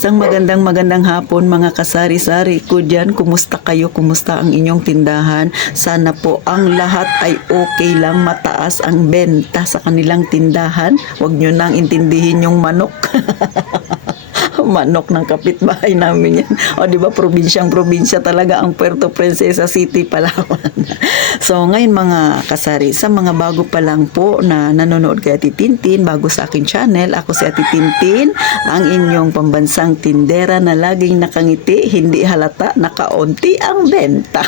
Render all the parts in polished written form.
isang magandang hapon mga kasari-sari ko dyan. Kumusta kayo? Kumusta ang inyong tindahan? Sana po ang lahat ay okay lang, mataas ang benta sa kanilang tindahan. Huwag nyo nang intindihin yung manok. Manok ng kapitbahay namin yan. O di ba, probinsya talaga ang Puerto Princesa City, Palawan. So ngayon mga kasari, sa mga bago pa lang po na nanonood kay Ate Tintin, bago sa aking channel, ako si Ate Tintin, ang inyong pambansang tindera na laging nakangiti, hindi halata, nakaunti ang benta.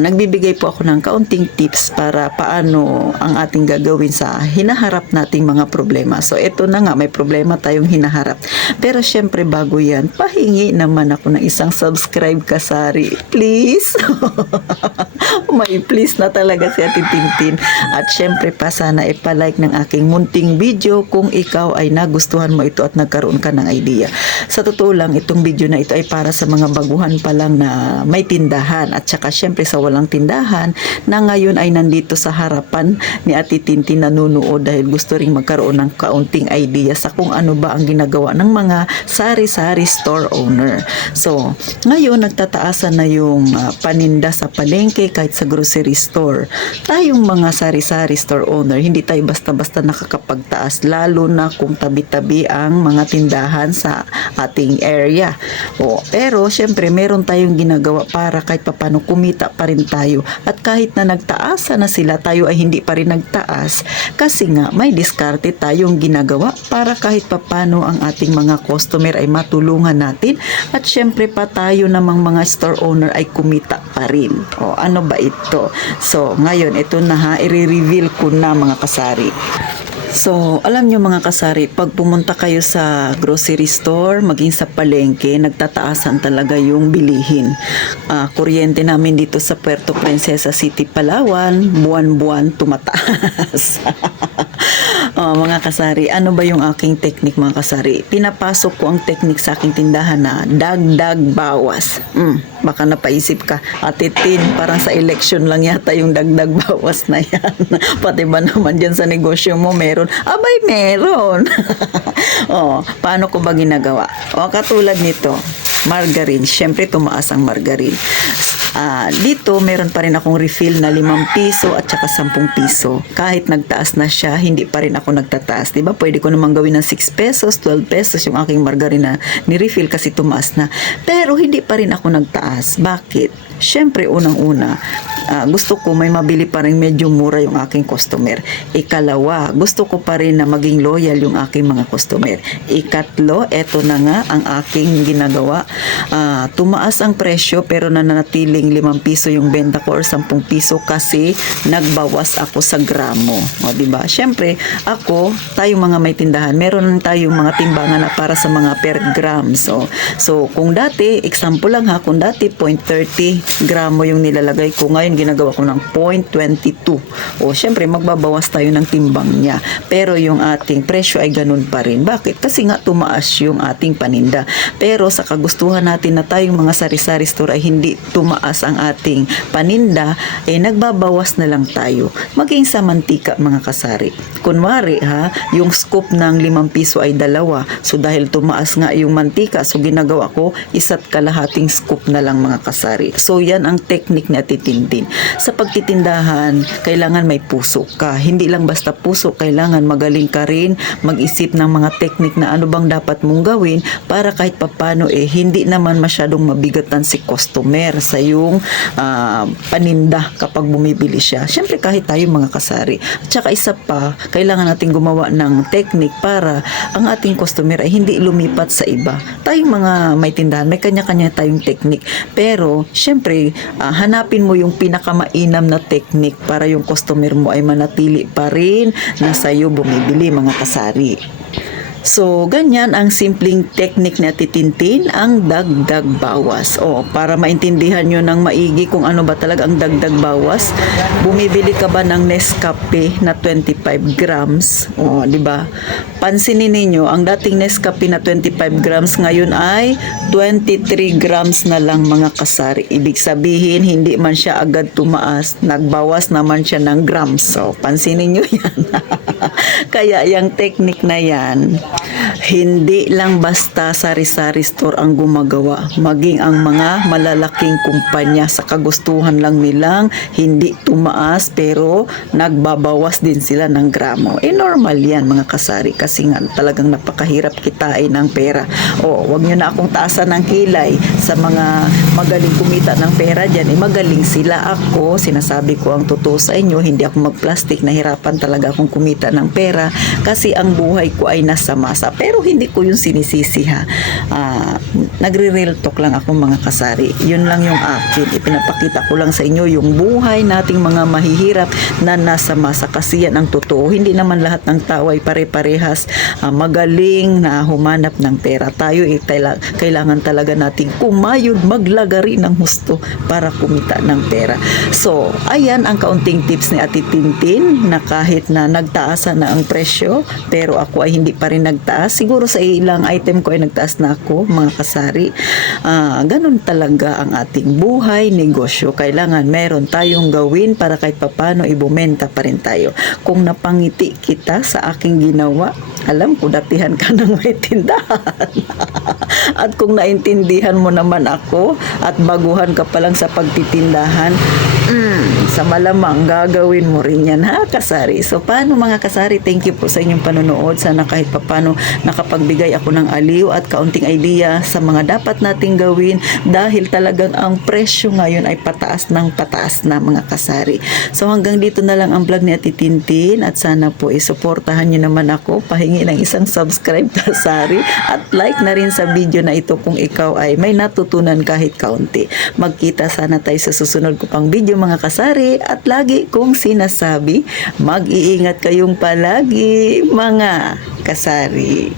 Nagbibigay po ako ng kaunting tips para paano ang ating gagawin sa hinaharap nating mga problema. So ito na nga, may problema tayong hinaharap. Pero syempre bago yan, pahingi naman ako ng isang subscribe kasari. Please! May please na talaga si Ate Tintin. At syempre pa sana ipalike ng aking munting video kung ikaw ay nagustuhan mo ito at nagkaroon ka ng idea. Sa totoo lang, itong video na ito ay para sa mga baguhan pa lang na may tindahan. At saka syempre sa walang tindahan na ngayon ay nandito sa harapan ni Ate Tintin nanunood dahil gusto ring magkaroon ng kaunting idea sa kung ano ba ang ginagawa ng mga sari-sari store owner. So, ngayon nagtataasan na yung paninda sa palengke kahit sa grocery store. Tayong mga sari-sari store owner, hindi tayo basta-basta nakakapagtaas lalo na kung tabi-tabi ang mga tindahan sa ating area. Pero syempre meron tayong ginagawa para kahit papano kumita pa rin tayo. At kahit na nagtaasa na sila, tayo ay hindi pa rin nagtaas kasi nga may diskarte tayong ginagawa para kahit papano ang ating mga customer ay matulungan natin at syempre pa tayo namang mga store owner ay kumita pa rin. Ano ba ito? So, ngayon, ito na ha, i-reveal ko na mga kasari. So, alam nyo mga kasari, pag pumunta kayo sa grocery store, maging sa palengke, nagtataasan talaga yung bilihin. Kuryente namin dito sa Puerto Princesa City, Palawan, buwan-buwan tumataas. Mga kasari, ano ba yung aking technique mga kasari? Pinapasok ko ang technique sa aking tindahan na dagdag bawas. Baka napaisip ka, Ate Tin, parang sa election lang yata yung dagdag bawas na yan. Pati ba naman dyan sa negosyo mo meron? Abay, meron. Paano ko ba ginagawa? Katulad nito, margarine. Siyempre, tumaas ang margarine. Dito, meron pa rin akong refill na 5 piso at saka 10 piso. Kahit nagtaas na siya, hindi pa rin ako nagtataas. Diba? Pwede ko namang gawin ng 6 pesos, 12 pesos yung aking margarine na ni-refill kasi tumaas na. Pero hindi pa rin ako nagtaas. Bakit? Siyempre, unang-una, gusto ko may mabili pa rin medyo mura yung aking customer. Ikalawa, gusto ko pa rin na maging loyal yung aking mga customer. Ikatlo, eto na nga ang aking ginagawa. Tumaas ang presyo pero nananatiling 5 piso yung benta ko or 10 piso kasi nagbawas ako sa gramo. Diba? Siyempre, tayong mga may tindahan, meron tayong mga timbangan na para sa mga per gram. So kung dati, example lang ha, kung dati 0.30 gramo yung nilalagay ko, ngayon ginagawa ko ng 0.22. Siyempre, magbabawas tayo ng timbang niya. Pero yung ating presyo ay ganun pa rin. Bakit? Kasi nga tumaas yung ating paninda. Pero sa kagustuhan natin na tayong mga sari-sari store ay hindi tumaas ang ating paninda, nagbabawas na lang tayo. Maging sa mantika mga kasari. Kunwari ha, yung scoop ng 5 piso ay 2. So dahil tumaas nga yung mantika, so ginagawa ko 1.5 scoop na lang mga kasari. So yan ang technique na titintin. Sa pagtitindahan, kailangan may puso ka. Hindi lang basta puso, kailangan magaling ka rin mag-isip ng mga technique na ano bang dapat mong gawin para kahit papano hindi naman masyadong mabigatan si customer sa yung paninda kapag bumibili siya. Siyempre kahit tayo mga kasari. At saka isa pa, kailangan natin gumawa ng technique para ang ating customer ay hindi lumipat sa iba. Tayong mga may tindahan, may kanya-kanya tayong technique. Pero, syempre, hanapin mo yung pinakamainam na technique para yung customer mo ay manatili pa rin na sa'yo bumibili mga kasari. So, ganyan ang simpleng technique na titintin, ang dagdag bawas. Para maintindihan nyo ng maigi kung ano ba talaga ang dagdag bawas, bumibili ka ba ng Nescafe na 25 grams? Di ba? Pansinin ninyo, ang dating Nescafe na 25 grams ngayon ay 23 grams na lang mga kasari. Ibig sabihin, hindi man siya agad tumaas, nagbawas naman siya ng grams. So, pansinin nyo yan. Kaya yung technique na yan, Hindi lang basta sari-sari store ang gumagawa, maging ang mga malalaking kumpanya sa kagustuhan lang nilang hindi tumaas pero nagbabawas din sila ng gramo. Normal yan mga kasari kasi nga talagang napakahirap kitain ng pera. Wag nyo na akong taasan ng kilay sa mga magaling kumita ng pera dyan. Magaling sila. Ako, sinasabi ko ang totoo sa inyo, hindi ako mag-plastic, nahirapan talaga akong kumita ng pera kasi ang buhay ko ay nasa masa. Pero hindi ko yung sinisisi ha. Nagre-real talk lang ako mga kasari. Yun lang yung akin. Ipinapakita ko lang sa inyo yung buhay nating mga mahihirap na nasa masa kasi yan ang totoo. Hindi naman lahat ng tao ay pare-parehas magaling na humanap ng pera. Tayo kailangan talaga nating kumayod, maglagari ng husto para kumita ng pera. So, ayan ang kaunting tips ni Ate Tintin na kahit na nagtaasan na ang presyo pero ako ay hindi pa rin nagtaas. Siguro sa ilang item ko ay nagtaas na ako mga kasari. Ganun talaga ang ating buhay, negosyo. Kailangan meron tayong gawin para kahit papano ibumenta pa rin tayo. Kung napangiti kita sa aking ginawa, alam ko datihan ka ng may tindahan. At kung naintindihan mo naman ako at baguhan ka pa lang sa pagtitindahan, sa malamang gagawin mo rin yan ha kasari. So paano mga kasari, thank you po sa inyong panonood. Sana kahit papano nakapagbigay ako ng aliw at kaunting idea sa mga dapat nating gawin dahil talagang ang presyo ngayon ay pataas na mga kasari. So hanggang dito na lang ang vlog ni Ate Tintin at sana po isuportahan nyo naman ako, pahingi ng isang subscribe kasari at like na rin sa video na ito kung ikaw ay may natutunan kahit kaunti. Magkita sana tayo sa susunod ko pang video mga kasari at lagi kong sinasabi, mag-iingat kayong palagi mga kasari.